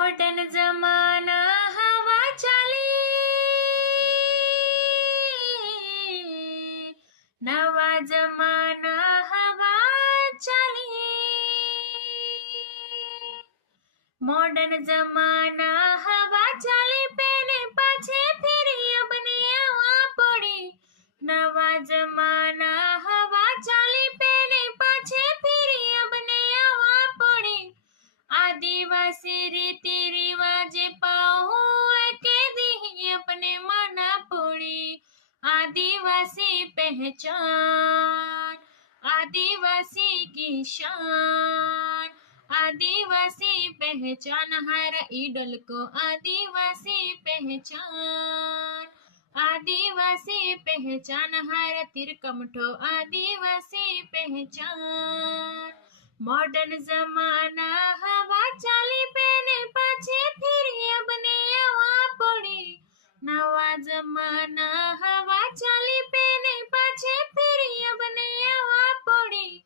Modern जमाना हवा चाली, नवा जमाना हवा चाली। मॉडर्न जमाना हवा चाली पेने पाछे फेरी अपने आवा पड़ी। नवा जमाना हवा चाली पेने पाछे फेरी अपने आवा पड़ी। आदिवासी रीति रिवाज पाहू के दी अपने मना पड़ी। आदिवासी पहचान, आदिवासी की शान, आदिवासी पहचान हर ईडल को आदिवासी पहचान। आदिवासी पहचान हर तिरकमठो आदिवासी पहचान। मॉडर्न जमाना हवा चाली पेने पाछे फिरी अपने आवा पड़ी। नवा जमाना हवा चाली पेने पाछे फिरी अपने आवा पड़ी।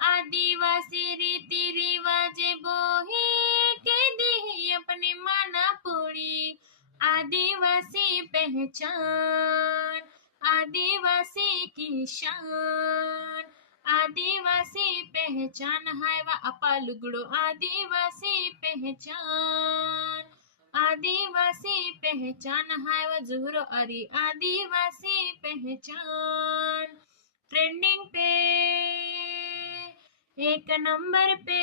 आदिवासी रीति रिवाज बोही के दी अपने माना पड़ी। आदिवासी पहचान, आदिवासी की शान, आदिवासी पहचान है वा अपा लुगड़ो आदिवासी पहचान। आदिवासी पहचान है वा जुहरो अरी आदिवासी पहचान। ट्रेंडिंग पे एक नंबर पे,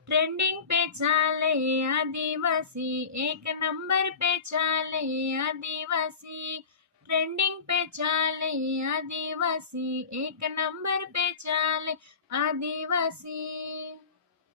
ट्रेंडिंग पे चाले आदिवासी, एक नंबर पे चाले आदिवासी। ट्रेंडिंग पे चाले आदिवासी, एक नंबर पे चाले आदिवासी।